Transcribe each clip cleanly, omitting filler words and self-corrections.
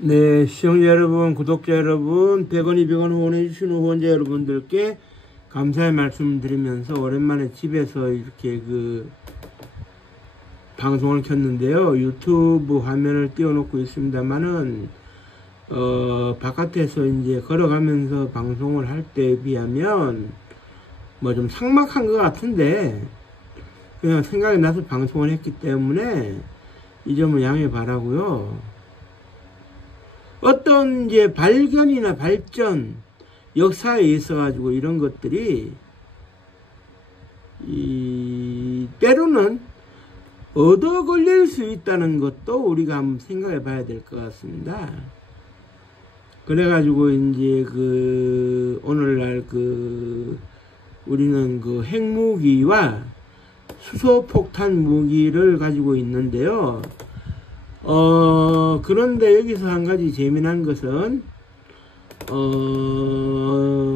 네, 시청자 여러분, 구독자 여러분, 100원, 200원 후원해주시는 후원자 여러분들께 감사의 말씀 드리면서 오랜만에 집에서 이렇게 방송을 켰는데요. 유튜브 화면을 띄워놓고 있습니다만은, 바깥에서 이제 걸어가면서 방송을 할 때에 비하면, 뭐 좀 삭막한 것 같은데, 그냥 생각이 나서 방송을 했기 때문에, 이 점은 양해 바라고요. 어떤 이제 발견이나 발전, 역사에 있어가지고 이런 것들이, 때로는 얻어 걸릴 수 있다는 것도 우리가 한번 생각해 봐야 될 것 같습니다. 그래가지고 이제 오늘날 우리는 핵무기와 수소폭탄 무기를 가지고 있는데요. 그런데 여기서 한 가지 재미난 것은,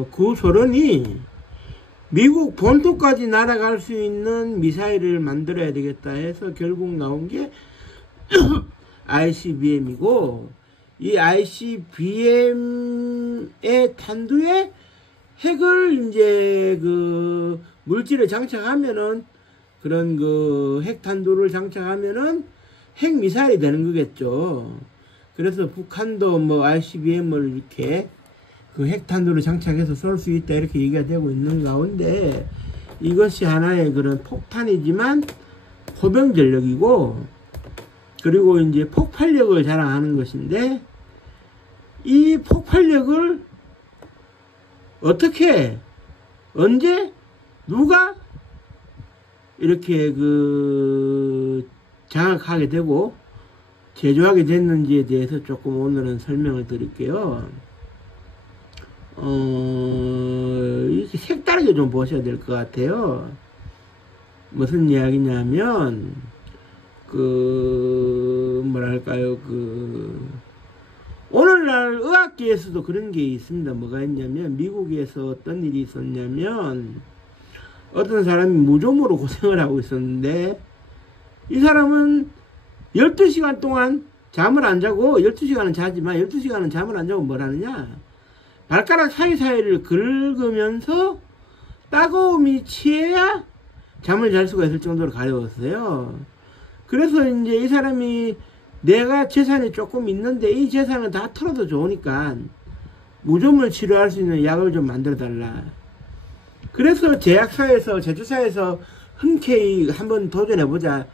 구소련이 미국 본토까지 날아갈 수 있는 미사일을 만들어야 되겠다 해서 결국 나온 게 ICBM이고, 이 ICBM의 탄두에 핵을 이제 물질을 장착하면은, 그런 핵탄두를 장착하면은 핵미사일이 되는 거겠죠. 그래서 북한도 뭐 ICBM을 이렇게 핵탄두를 장착해서 쏠 수 있다 이렇게 얘기가 되고 있는 가운데, 이것이 하나의 그런 폭탄이지만 포병 전력이고, 그리고 이제 폭발력을 자랑하는 것인데, 이 폭발력을 어떻게, 언제, 누가 이렇게 장악하게 되고 제조하게 됐는지에 대해서 조금 오늘은 설명을 드릴게요. 이렇게 색다르게 좀 보셔야 될 것 같아요. 무슨 이야기냐면, 뭐랄까요, 오늘날 의학계에서도 그런 게 있습니다. 뭐가 있냐면, 미국에서 어떤 일이 있었냐면, 어떤 사람이 무좀으로 고생을 하고 있었는데, 이 사람은 12시간 동안 잠을 안 자고, 12시간은 자지만 12시간은 잠을 안 자고 뭘 하느냐, 발가락 사이사이를 긁으면서 따가움이 취해야 잠을 잘 수가 있을 정도로 가려웠어요. 그래서 이제 이 사람이, 내가 재산이 조금 있는데 이 재산을 다 털어도 좋으니까 무좀을 치료할 수 있는 약을 좀 만들어 달라. 그래서 제약사에서, 제조사에서 흔쾌히 한번 도전해보자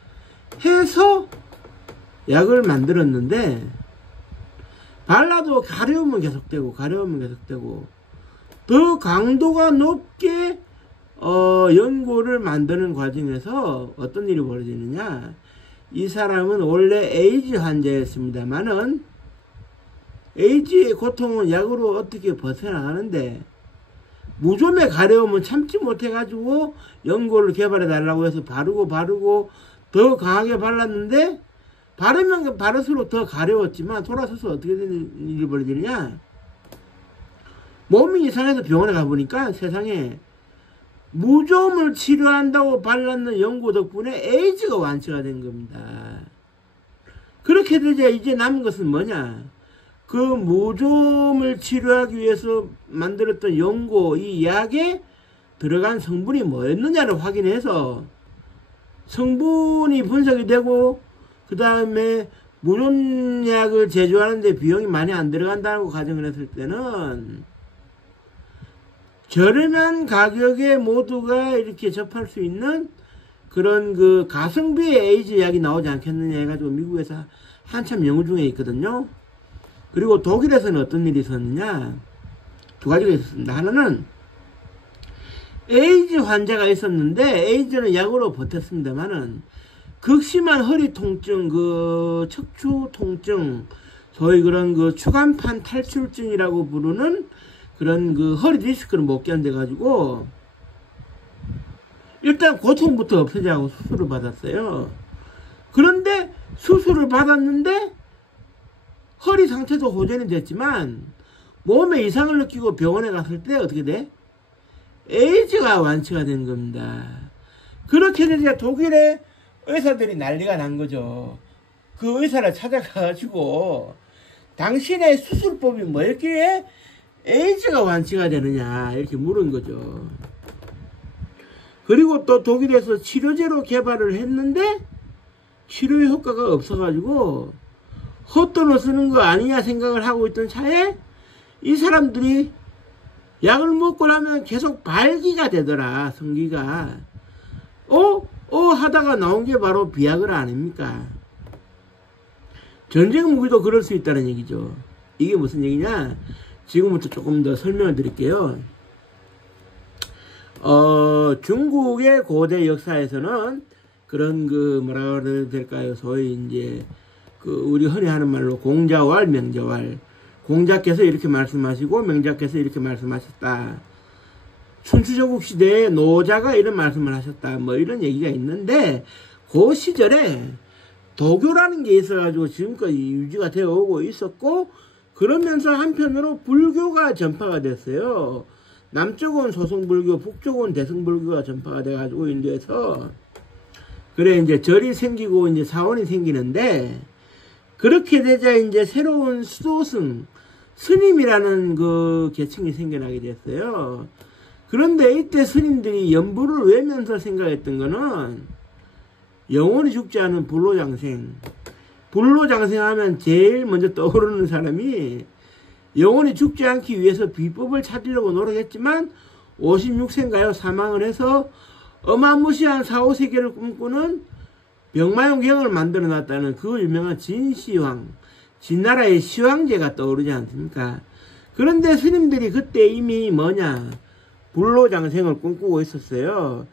해서 약을 만들었는데, 발라도 가려움은 계속되고 더 강도가 높게 연고를 만드는 과정에서 어떤 일이 벌어지느냐, 이 사람은 원래 에이즈 환자였습니다만은 에이즈의 고통은 약으로 어떻게 벗어나가는데, 무좀의 가려움은 참지 못해가지고 연고를 개발해 달라고 해서 바르고 더 강하게 발랐는데, 바르면 바를수록 더 가려웠지만 돌아서서 어떻게 된 일이 벌어지느냐, 몸이 이상해서 병원에 가보니까 세상에 무좀을 치료한다고 발랐는 연고 덕분에 에이즈가 완치가 된 겁니다. 그렇게 되자 이제 남은 것은 뭐냐, 무좀을 치료하기 위해서 만들었던 연고, 이 약에 들어간 성분이 뭐였느냐를 확인해서 성분이 분석이 되고, 그 다음에 무좀약을 제조하는데 비용이 많이 안 들어간다고 가정을 했을 때는 저렴한 가격에 모두가 이렇게 접할 수 있는 그런 가성비의 에이즈 약이 나오지 않겠느냐 해가지고 미국에서 한참 연구 중에 있거든요. 그리고 독일에서는 어떤 일이 있었느냐, 두 가지가 있었습니다. 하나는 에이즈 환자가 있었는데, 에이즈는 약으로 버텼습니다만은 극심한 허리 통증, 척추 통증, 소위 그런 추간판 탈출증이라고 부르는 그런 허리 디스크를 못 견뎌가지고 일단 고통부터 없애자고 수술을 받았어요. 그런데 수술을 받았는데 허리 상태도 호전이 됐지만 몸에 이상을 느끼고 병원에 갔을 때 어떻게 돼? 에이즈가 완치가 된 겁니다. 그렇게 되자 독일의 의사들이 난리가 난 거죠. 그 의사를 찾아가가지고 당신의 수술법이 뭐였기에 에이즈가 완치가 되느냐 이렇게 물은 거죠. 그리고 또 독일에서 치료제로 개발을 했는데 치료의 효과가 없어가지고 헛돈을 쓰는 거 아니냐 생각을 하고 있던 차에 이 사람들이 약을 먹고 나면 계속 발기가 되더라. 성기가 하다가 나온 게 바로 비아그라 아닙니까? 전쟁 무기도 그럴 수 있다는 얘기죠. 이게 무슨 얘기냐? 지금부터 조금 더 설명을 드릴게요. 중국의 고대 역사에서는 그런 뭐라 그래야 될까요? 소위 이제 우리 흔히 하는 말로 공자왈, 명자왈. 공자께서 이렇게 말씀하시고 명자께서 이렇게 말씀하셨다. 춘추전국 시대에 노자가 이런 말씀을 하셨다. 뭐 이런 얘기가 있는데 그 시절에 도교라는 게 있어가지고 지금까지 유지가 되어 오고 있었고 그러면서 한편으로 불교가 전파가 됐어요. 남쪽은 소승불교, 북쪽은 대승불교가 전파가 돼가지고 인도에서 그래 이제 절이 생기고 이제 사원이 생기는데 그렇게 되자 이제 새로운 수도승 스님이라는 그 계층이 생겨나게 됐어요. 그런데 이때 스님들이 연부를 외면서 생각했던 거는 영원히 죽지 않은 불로장생. 불로장생하면 제일 먼저 떠오르는 사람이 영원히 죽지 않기 위해서 비법을 찾으려고 노력했지만 56세인가요? 사망을 해서 어마무시한 사후세계를 꿈꾸는 병마용경을 만들어 놨다는 그 유명한 진시황, 진나라의 시황제가 떠오르지 않습니까? 그런데 스님들이 그때 이미 불로장생을 꿈꾸고 있었어요.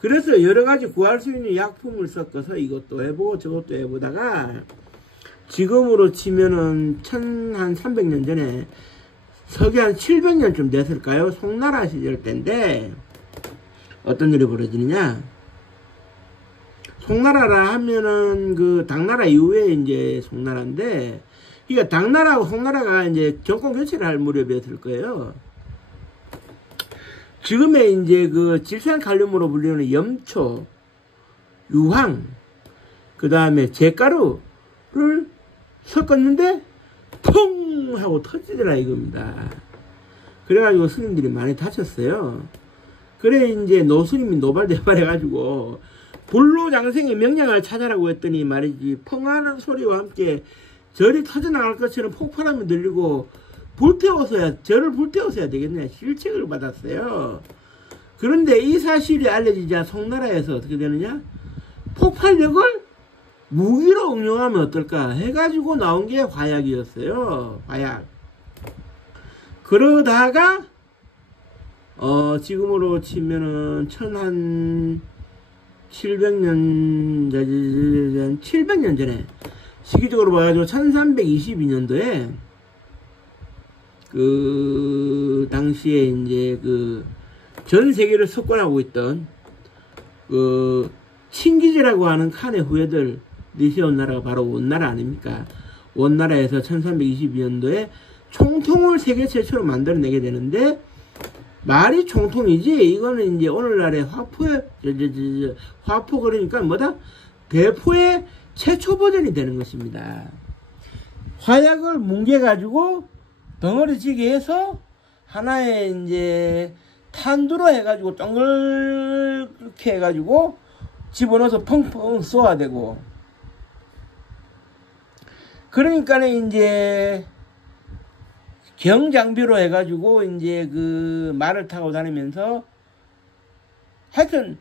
그래서 여러가지 구할 수 있는 약품을 섞어서 이것도 해보고 저것도 해보다가 지금으로 치면은 한 300년 전에 서기 한 700년쯤 됐을까요? 송나라 시절 때인데 어떤 일이 벌어지느냐? 송나라라 하면은 그 당나라 이후에 이제 송나라인데, 그러니까 당나라하고 송나라가 이제 정권 교체를 할 무렵이었을 거예요. 지금의 이제 그 질산칼륨으로 불리는 염초, 유황, 그 다음에 잿가루를 섞었는데 퐁 하고 터지더라 이겁니다. 그래가지고 스님들이 많이 다쳤어요. 그래 이제 노스님이 노발대발해가지고 불로장생의 명량을 찾아라고 했더니 말이지 펑하는 소리와 함께 절이 터져나갈 것처럼 폭발하면 들리고 절을 불태워서야 되겠네. 실책을 받았어요. 그런데 이 사실이 알려지자 송나라에서 어떻게 되느냐? 폭발력을 무기로 응용하면 어떨까 해가지고 나온 게 화약이었어요. 화약. 그러다가 지금으로 치면은 700년 전에 시기적으로 봐가지고 1322년도에 그 당시에 이제 그 전 세계를 석권하고 있던 그 칭기즈라고 하는 칸의 후예들 리세온 나라가 바로 원나라 아닙니까? 원나라에서 1322년도에 총통을 세계 최초로 만들어내게 되는데 말이 총통이지 이거는 이제 오늘날의 화포 그러니까 뭐다? 대포의 최초 버전이 되는 것입니다. 화약을 뭉개가지고 덩어리지게 해서 하나의 이제 탄두로 해가지고 동글게 해가지고 집어넣어서 펑펑 쏘아대고 그러니까 이제 경장비로 해가지고 이제 그 말을 타고 다니면서 하여튼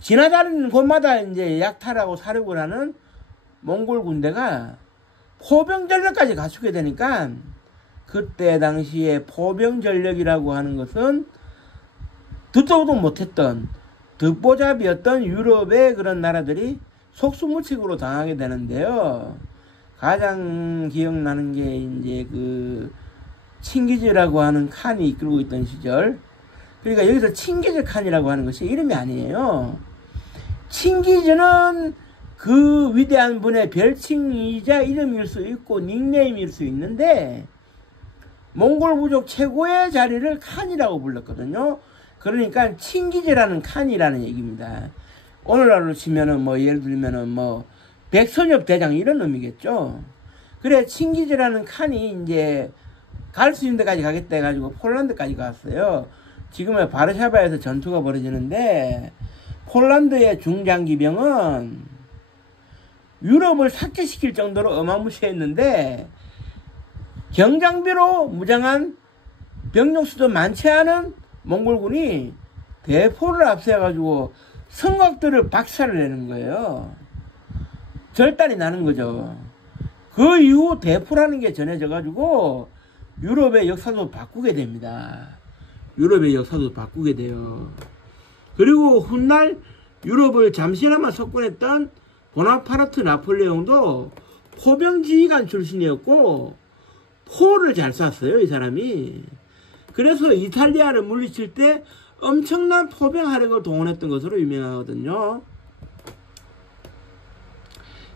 지나다니는 곳마다 이제 약탈하고 사륙을 하는 몽골 군대가 포병전력까지 갖추게 되니까 그때 당시에 포병전력이라고 하는 것은 듣도 보도 못했던 듣보잡이었던 유럽의 그런 나라들이 속수무책으로 당하게 되는데요. 가장 기억나는 게 이제 그 칭기즈라고 하는 칸이 이끌고 있던 시절. 그러니까 여기서 칭기즈 칸이라고 하는 것이 이름이 아니에요. 칭기즈는 그 위대한 분의 별칭이자 이름일 수 있고 닉네임일 수 있는데 몽골 부족 최고의 자리를 칸이라고 불렀거든요. 그러니까 칭기즈라는 칸이라는 얘기입니다. 오늘날로 치면은 뭐 예를 들면은 뭐 백선엽 대장 이런 의미겠죠. 그래 칭기즈라는 칸이 이제 갈 수 있는 데까지 가겠다 해가지고 폴란드까지 갔어요. 지금은 바르샤바에서 전투가 벌어지는데 폴란드의 중장기병은 유럽을 삭제시킬 정도로 어마무시했는데 경장비로 무장한 병력 수도 많지 않은 몽골군이 대포를 앞세워가지고 성곽들을 박살을 내는 거예요. 절단이 나는 거죠. 그 이후 대포라는 게 전해져가지고 유럽의 역사도 바꾸게 됩니다. 유럽의 역사도 바꾸게 돼요. 그리고 훗날 유럽을 잠시나마 석권했던 보나파르트 나폴레옹도 포병지휘관 출신이었고 포를 잘 쐈어요, 이 사람이. 그래서 이탈리아를 물리칠 때 엄청난 포병 화력을 동원했던 것으로 유명하거든요.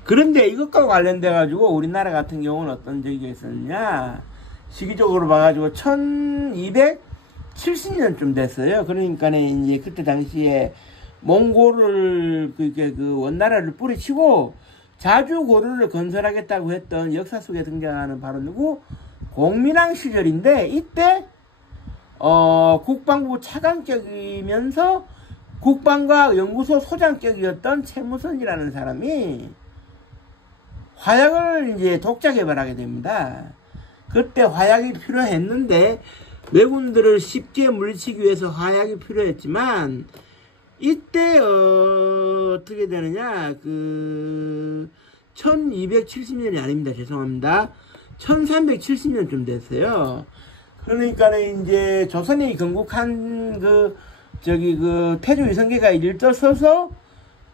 그런데 이것과 관련돼 가지고 우리나라 같은 경우는 어떤 적이 있었냐, 시기적으로 봐가지고 1270년쯤 됐어요. 그러니까 이제 그때 당시에 몽골을 그 원나라를 뿌리치고 자주고르를 건설하겠다고 했던 역사 속에 등장하는 바로 누구? 공민왕 시절인데, 이때 국방부 차관격이면서 국방과 연구소 소장격이었던 채무선이라는 사람이 화약을 이제 독자 개발하게 됩니다. 그때 화약이 필요했는데 왜군들을 쉽게 물리치기 위해서 화약이 필요했지만, 이때 어떻게 되느냐, 1270년이 아닙니다. 죄송합니다. 1370년쯤 됐어요. 그러니까 이제 조선이 건국한 태조 위성계가 일떠서서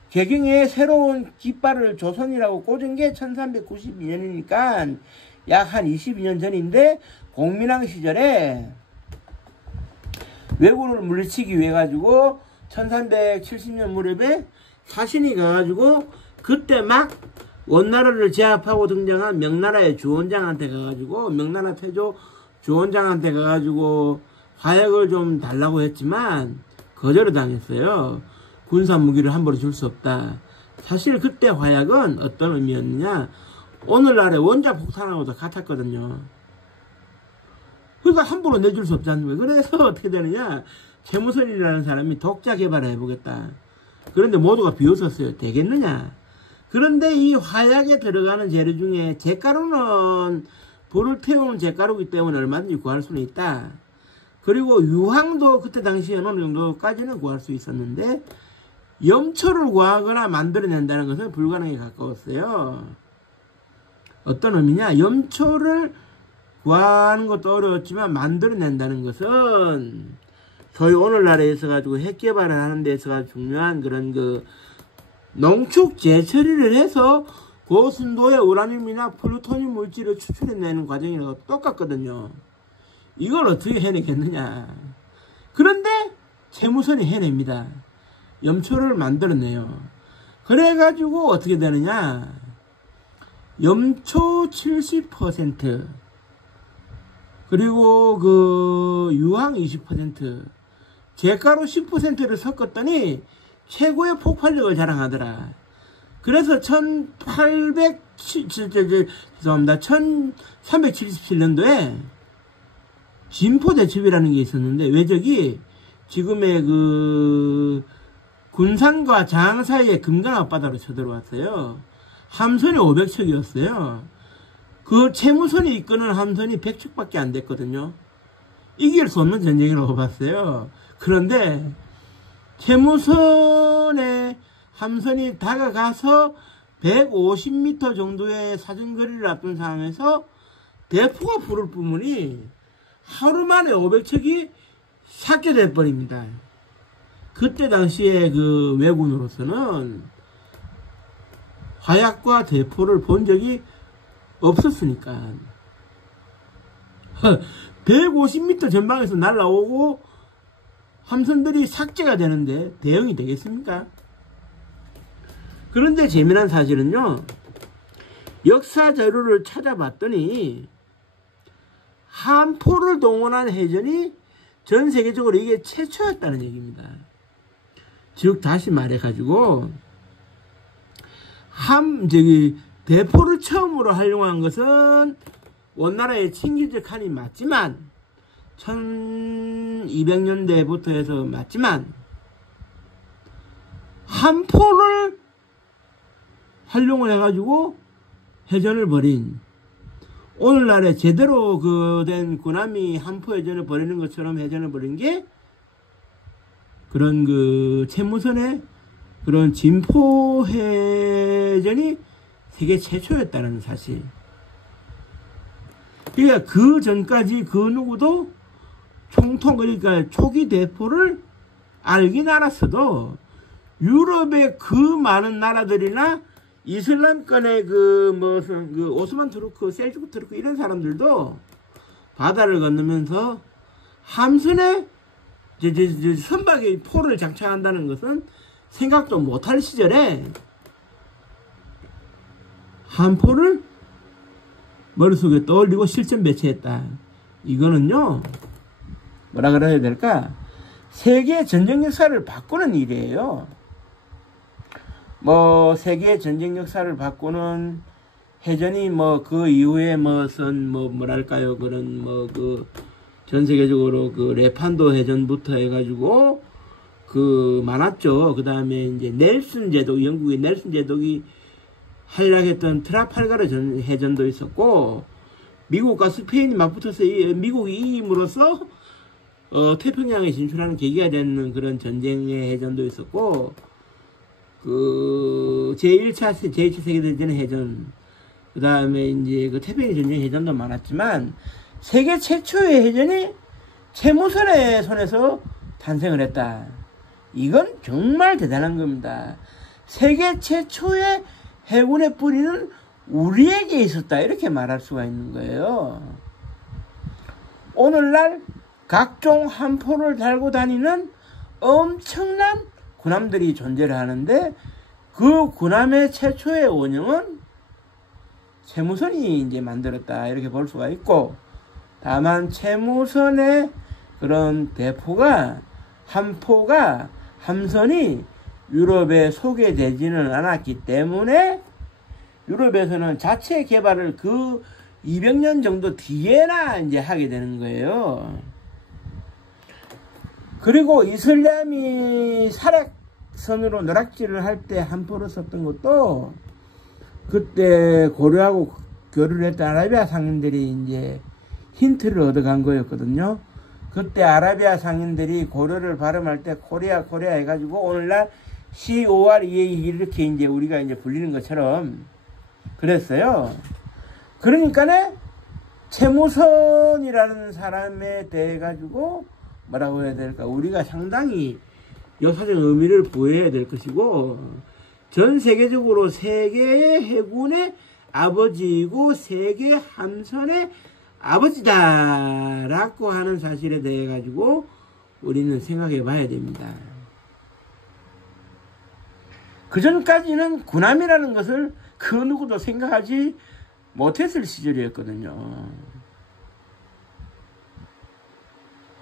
개경에 새로운 깃발을 조선이라고 꽂은 게 1392년이니까 약 한 22년 전인데, 공민왕 시절에 왜군을 물리치기 위해 가지고 1370년 무렵에 사신이 가가지고 그때 막 원나라를 제압하고 등장한 명나라의 주원장한테 가가지고, 명나라 태조 주원장한테 가가지고 화약을 좀 달라고 했지만 거절을 당했어요. 군사 무기를 함부로 줄 수 없다. 사실 그때 화약은 어떤 의미였느냐, 오늘날의 원자폭탄하고도 같았거든요. 그러니까 함부로 내줄 수 없지 않습니까? 그래서 어떻게 되느냐, 채무선이라는 사람이 독자 개발을 해보겠다. 그런데 모두가 비웃었어요. 되겠느냐? 그런데 이 화약에 들어가는 재료 중에 잿가루는 불을 태우는 잿가루이기 때문에 얼마든지 구할 수는 있다. 그리고 유황도 그때 당시에는 어느 정도까지는 구할 수 있었는데, 염초를 구하거나 만들어낸다는 것은 불가능에 가까웠어요. 어떤 의미냐, 염초를 구하는 것도 어려웠지만 만들어낸다는 것은 저희 오늘날에 있어가지고 핵 개발을 하는 데 있어가지고 중요한 그런 농축 재처리를 해서 고순도의 우라늄이나 플루토늄 물질을 추출해내는 과정이랑 똑같거든요. 이걸 어떻게 해내겠느냐. 그런데 채무선이 해냅니다. 염초를 만들어내요. 그래가지고 어떻게 되느냐, 염초 70%, 그리고 유황 20%, 잿가루 10%를 섞었더니 최고의 폭발력을 자랑하더라. 그래서 1377년도에 진포대첩이라는 게 있었는데, 왜적이 지금의 군산과 장항 사이에 금강 앞바다로 쳐들어왔어요. 함선이 500척이었어요. 그 채무선이 이끄는 함선이 100척밖에 안 됐거든요. 이길 수 없는 전쟁이라고 봤어요. 그런데 채무선에 함선이 다가가서 150m 정도의 사정거리를 앞둔 상황에서 대포가 불을 뿜으니 하루 만에 500척이 삭제돼 버립니다. 그때 당시에 왜군으로서는 화약과 대포를 본 적이 없었으니까 150m 전방에서 날아오고 함선들이 삭제가 되는데 대응이 되겠습니까? 그런데 재미난 사실은요, 역사 자료를 찾아봤더니 함포를 동원한 해전이 전 세계적으로 이게 최초였다는 얘기입니다. 즉 다시 말해가지고 대포를 처음으로 활용한 것은 원나라의 칭기즈 칸이 맞지만 1200년대부터 해서 맞지만 함포를 활용을 해가지고 해전을 벌인, 오늘날에 제대로 된 군함이 함포 해전을 벌이는 것처럼 해전을 벌인 게 그런 채무선의 그런 진포 해전이 세계 최초였다는 사실. 그러니까 그 전까지 그 누구도 그러니까 초기 대포를 알긴 알았어도 유럽의 그 많은 나라들이나 이슬람권의 오스만 투르크, 셀주크 투르크 이런 사람들도 바다를 건너면서 함선에 선박에 포를 장착한다는 것은 생각도 못할 시절에 함포를 머릿속에 떠올리고 실전 배치했다. 이거는요, 뭐라 그래야 될까? 세계 전쟁 역사를 바꾸는 일이에요. 세계 전쟁 역사를 바꾸는 해전이 그 이후에 뭐랄까요, 전 세계적으로 레판도 해전부터 해가지고 많았죠. 그 다음에 이제 넬슨 제독, 영국의 넬슨 제독이 활약했던 트라팔가르 해전도 있었고, 미국과 스페인이 맞붙어서 미국이 이김으로써 태평양에 진출하는 계기가 되는 그런 전쟁의 해전도 있었고, 제1차 세계대전 해전, 그 다음에 이제 태평양 전쟁 해전도 많았지만, 세계 최초의 해전이 채무선의 손에서 탄생을 했다. 이건 정말 대단한 겁니다. 세계 최초의 해군의 뿌리는 우리에게 있었다. 이렇게 말할 수가 있는 거예요. 오늘날 각종 함포를 달고 다니는 엄청난 군함들이 존재를 하는데, 그 군함의 최초의 원형은 채무선이 이제 만들었다. 이렇게 볼 수가 있고, 다만 채무선의 그런 대포가, 함선이 유럽에 소개되지는 않았기 때문에 유럽에서는 자체 개발을 200년 정도 뒤에나 이제 하게 되는 거예요. 그리고 이슬람이 사략선으로 노락질을 할 때 함포를 썼던 것도 그때 고려하고 교류를 했던 아라비아 상인들이 이제 힌트를 얻어간 거였거든요. 그때 아라비아 상인들이 고려를 발음할 때 코리아 해가지고 오늘날 COREA 이렇게 이제 우리가 이제 불리는 것처럼 그랬어요. 그러니까 채무선이라는 사람에 대해 가지고 뭐라고 해야 될까? 우리가 상당히 역사적 의미를 부여해야 될 것이고, 전 세계적으로 세계의 해군의 아버지이고 세계 함선의 아버지다라고 하는 사실에 대해 가지고 우리는 생각해 봐야 됩니다. 그 전까지는 군함이라는 것을 그 누구도 생각하지 못했을 시절이었거든요.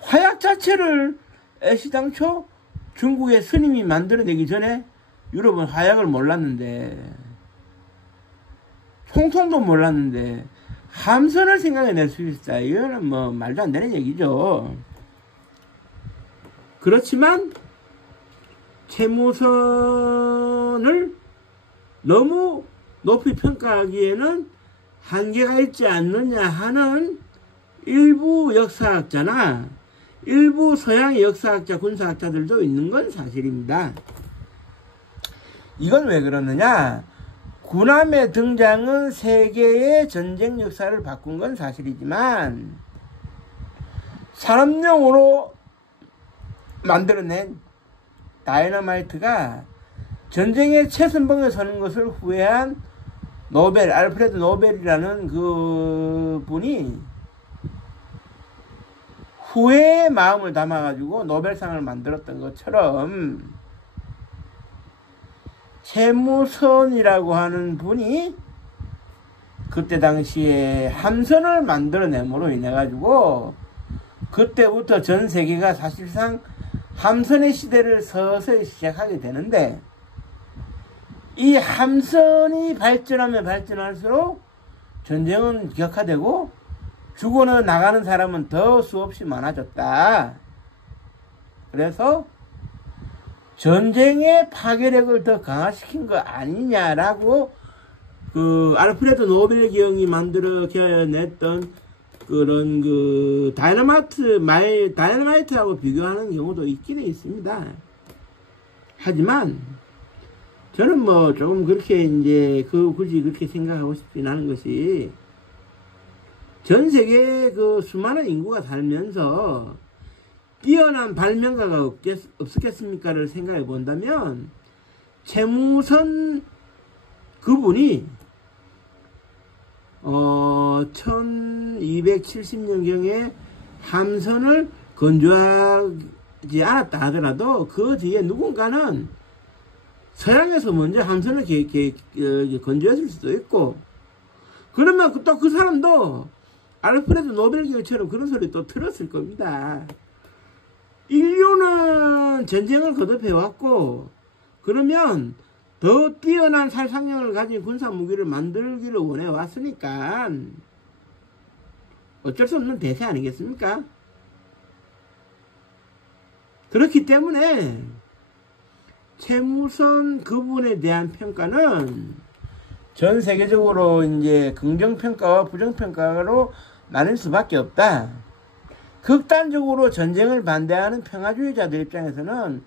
화약 자체를 애시당초 중국의 스님이 만들어내기 전에 유럽은 화약을 몰랐는데, 총통도 몰랐는데 함선을 생각해낼 수 있다. 이거는 뭐 말도 안 되는 얘기죠. 그렇지만 채무선을 너무 높이 평가하기에는 한계가 있지 않느냐 하는 일부 역사학자나 일부 서양의 역사학자, 군사학자들도 있는 건 사실입니다. 이건 왜 그러느냐? 군함의 등장은 세계의 전쟁 역사를 바꾼 건 사실이지만, 산업용으로 만들어낸 다이너마이트가 전쟁의 최선봉에 서는 것을 후회한 알프레드 노벨이라는 그 분이 후회의 마음을 담아가지고 노벨상을 만들었던 것처럼, 채무선이라고 하는 분이 그때 당시에 함선을 만들어냄으로 인해 가지고 그때부터 전 세계가 사실상 함선의 시대를 서서히 시작하게 되는데, 이 함선이 발전하면 발전할수록 전쟁은 격화되고 죽어 나가는 사람은 더 수없이 많아졌다. 그래서 전쟁의 파괴력을 더 강화시킨 거 아니냐라고 그 알프레드 노벨 경이 만들어 냈던 그런 그 다이너마이트하고 비교하는 경우도 있기는 있습니다. 하지만 저는 뭐 조금 그렇게 이제 굳이 그렇게 생각하고 싶진 않은 것이, 전 세계에 그 수많은 인구가 살면서 뛰어난 발명가가 없었겠습니까를 생각해 본다면, 채무선 그분이 1270년경에 함선을 건조하지 않았다 하더라도 그 뒤에 누군가는 서양에서 먼저 함선을 건조했을 수도 있고, 그러면 또 그 사람도 알프레드 노벨경처럼 그런 소리 또 들었을 겁니다. 인류는 전쟁을 거듭해왔고, 그러면 더 뛰어난 살상력을 가진 군사무기를 만들기를 원해왔으니까 어쩔 수 없는 대세 아니겠습니까? 그렇기 때문에 채무선 그분에 대한 평가는 전 세계적으로 이제 긍정평가와 부정평가로 나눌 수밖에 없다. 극단적으로 전쟁을 반대하는 평화주의자들 입장에서는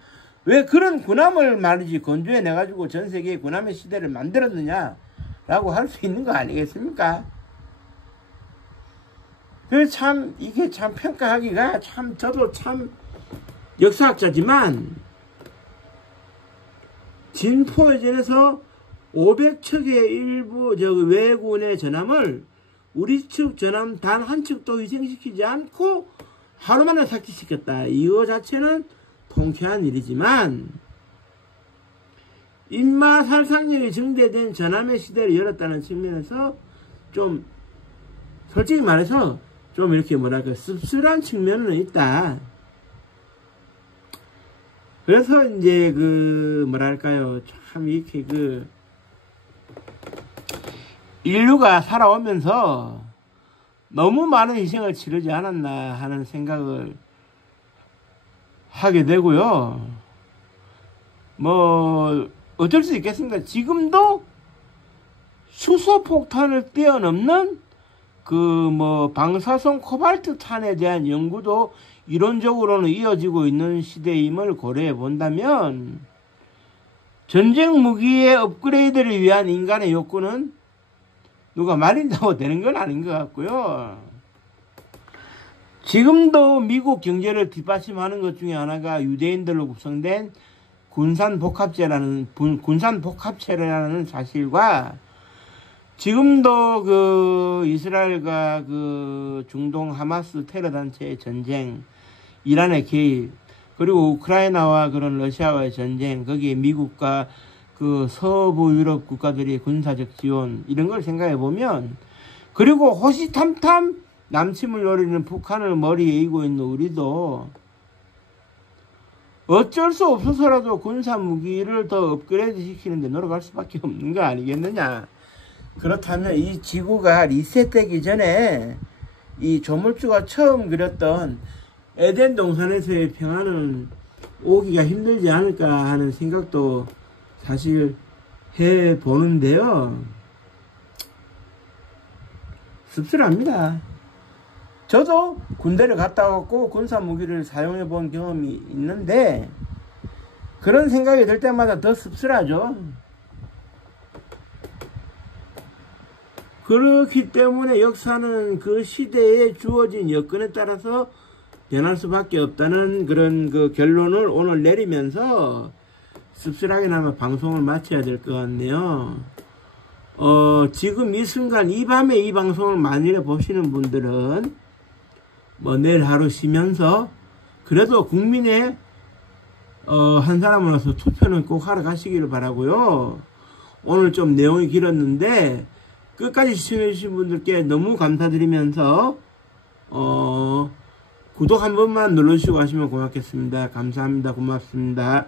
왜 그런 군함을 말이지 건조해 내가지고 전 세계의 군함의 시대를 만들었느냐 라고 할 수 있는 거 아니겠습니까? 그래서 참 이게 참 평가하기가 참, 저도 참 역사학자지만 진포해전에서 500척의 일부 왜군의 전함을 우리 측 전함 단 한 척도 희생시키지 않고 하루만에 삭제시켰다. 이거 자체는 통쾌한 일이지만, 인마 살상력이 증대된 전함의 시대를 열었다는 측면에서 좀 솔직히 말해서 좀 이렇게 뭐랄까 씁쓸한 측면은 있다. 그래서 이제 그 뭐랄까요, 참 이렇게 그 인류가 살아오면서 너무 많은 희생을 치르지 않았나 하는 생각을 하게 되고요. 뭐 어쩔 수 있겠습니까? 지금도 수소폭탄을 뛰어넘는 그 뭐 방사성 코발트탄에 대한 연구도 이론적으로는 이어지고 있는 시대임을 고려해 본다면, 전쟁 무기의 업그레이드를 위한 인간의 욕구는 누가 말린다고 되는 건 아닌 것 같고요. 지금도 미국 경제를 뒷받침하는 것 중에 하나가 유대인들로 구성된 군산복합체라는 사실과, 지금도 그 이스라엘과 그 중동 하마스 테러 단체의 전쟁, 이란의 개입, 그리고 우크라이나와 그런 러시아와의 전쟁, 거기에 미국과 그 서부 유럽 국가들의 군사적 지원, 이런 걸 생각해 보면, 그리고 호시탐탐 남침을 노리는 북한을 머리에 이고 있는 우리도 어쩔 수 없어서라도 군사 무기를 더 업그레이드 시키는 데 노력할 수밖에 없는 거 아니겠느냐. 그렇다면 이 지구가 리셋되기 전에 이 조물주가 처음 그렸던 에덴 동산에서의 평화는 오기가 힘들지 않을까 하는 생각도 사실 해보는데요. 씁쓸합니다. 저도 군대를 갔다 왔고 군사 무기를 사용해 본 경험이 있는데, 그런 생각이 들 때마다 더 씁쓸하죠. 그렇기 때문에 역사는 그 시대에 주어진 여건에 따라서 변할 수밖에 없다는 그런 그 결론을 오늘 내리면서 씁쓸하게나마 방송을 마쳐야 될 것 같네요. 지금 이 순간 이 밤에 이 방송을 만일에 보시는 분들은 뭐 내일 하루 쉬면서 그래도 국민의 한 사람으로서 투표는 꼭 하러 가시기를 바라고요. 오늘 좀 내용이 길었는데 끝까지 시청해주신 분들께 너무 감사드리면서 구독 한 번만 눌러주시고 하시면 고맙겠습니다. 감사합니다. 고맙습니다.